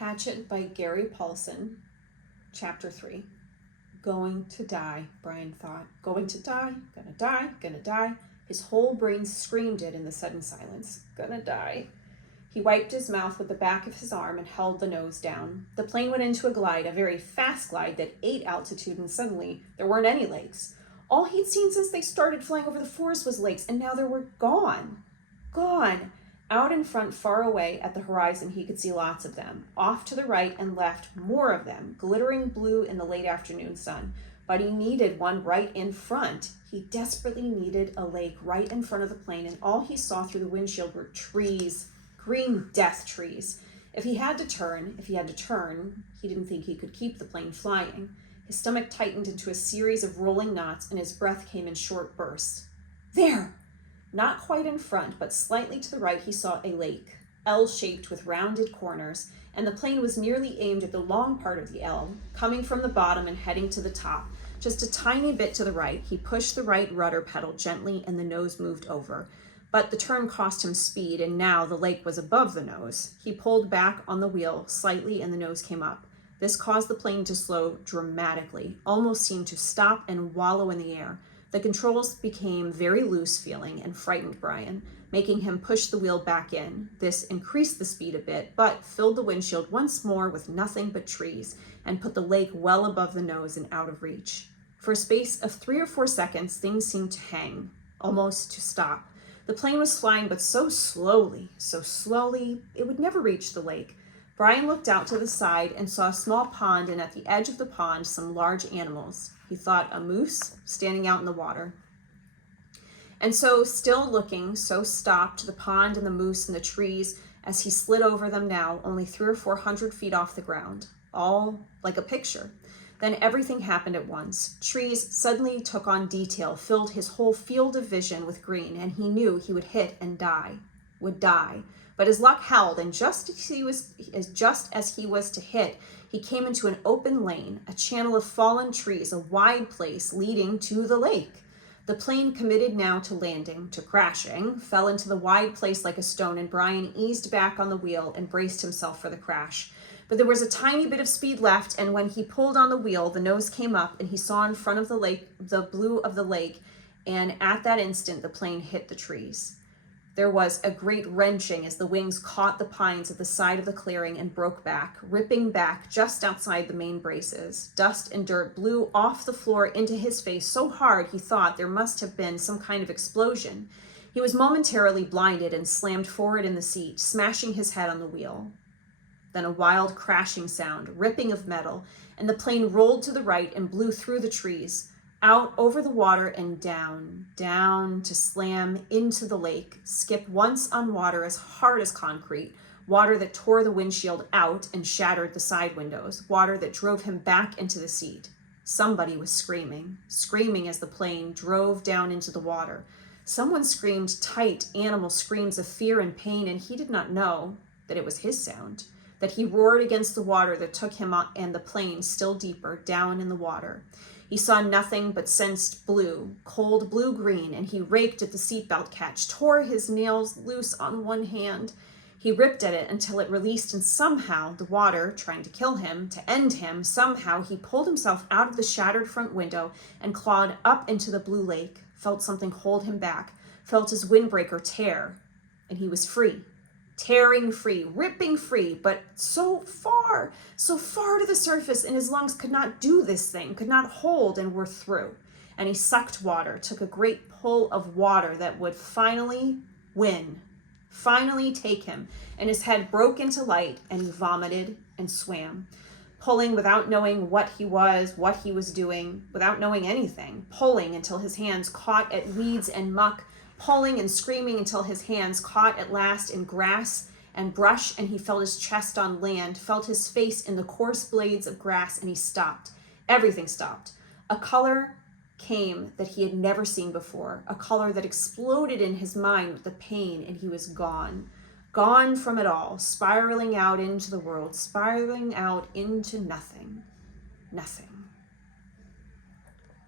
Hatchet by Gary Paulsen, Chapter 3. Going to die, Brian thought. Going to die, gonna die, gonna die. His whole brain screamed it in the sudden silence. Gonna die. He wiped his mouth with the back of his arm and held the nose down. The plane went into a glide, a very fast glide that ate altitude, and suddenly there weren't any lakes. All he'd seen since they started flying over the forest was lakes, and now they were gone. Gone. Out in front, far away at the horizon, he could see lots of them. Off to the right and left, more of them, glittering blue in the late afternoon sun. But he needed one right in front. He desperately needed a lake right in front of the plane, and all he saw through the windshield were trees, green death trees. If he had to turn, he didn't think he could keep the plane flying. His stomach tightened into a series of rolling knots, and his breath came in short bursts. There! Not quite in front, but slightly to the right, he saw a lake, L-shaped with rounded corners, and the plane was nearly aimed at the long part of the L, coming from the bottom and heading to the top. Just a tiny bit to the right, he pushed the right rudder pedal gently and the nose moved over. But the turn cost him speed, and now the lake was above the nose. He pulled back on the wheel slightly and the nose came up. This caused the plane to slow dramatically, almost seemed to stop and wallow in the air. The controls became very loose feeling and frightened Brian, making him push the wheel back in. This increased the speed a bit, but filled the windshield once more with nothing but trees and put the lake well above the nose and out of reach. For a space of 3 or 4 seconds, things seemed to hang, almost to stop. The plane was flying, but so slowly, it would never reach the lake. Brian looked out to the side and saw a small pond, and at the edge of the pond, some large animals. He thought a moose standing out in the water. And so, still looking, so stopped the pond and the moose and the trees as he slid over them now, only 300 or 400 feet off the ground, all like a picture. Then everything happened at once. Trees suddenly took on detail, filled his whole field of vision with green, and he knew he would hit and would die. But his luck held, and just as he was to hit, he came into an open lane, a channel of fallen trees, a wide place leading to the lake. The plane committed now to landing, to crashing, fell into the wide place like a stone, and Brian eased back on the wheel and braced himself for the crash. But there was a tiny bit of speed left, and when he pulled on the wheel, the nose came up, and he saw in front of the lake, the blue of the lake, and at that instant, the plane hit the trees. There was a great wrenching as the wings caught the pines at the side of the clearing and broke back, ripping back just outside the main braces. Dust and dirt blew off the floor into his face so hard he thought there must have been some kind of explosion. He was momentarily blinded and slammed forward in the seat, smashing his head on the wheel. Then a wild crashing sound, ripping of metal, and the plane rolled to the right and blew through the trees, out over the water and down to slam into the lake, skip once on water as hard as concrete, water that tore the windshield out and shattered the side windows, water that drove him back into the seat. Somebody was screaming as the plane drove down into the water. Someone screamed tight animal screams of fear and pain, and he did not know that it was his sound, that he roared against the water that took him and the plane still deeper down in the water. He saw nothing but sensed blue, cold blue-green, and he raked at the seatbelt catch, tore his nails loose on one hand. He ripped at it until it released, and somehow the water, trying to kill him, to end him, somehow he pulled himself out of the shattered front window and clawed up into the blue lake, felt something hold him back, felt his windbreaker tear, and he was free. Tearing free, ripping free, but so far to the surface, and his lungs could not do this thing, could not hold, and were through. And he sucked water, took a great pull of water that would finally win, finally take him, and his head broke into light, and he vomited and swam, pulling without knowing what he was doing, without knowing anything, pulling until his hands caught at weeds and muck, pulling and screaming until his hands caught at last in grass and brush, and he felt his chest on land, felt his face in the coarse blades of grass, and he stopped. Everything stopped. A color came that he had never seen before, a color that exploded in his mind with the pain, and he was gone. Gone from it all, spiraling out into the world, spiraling out into nothing. Nothing.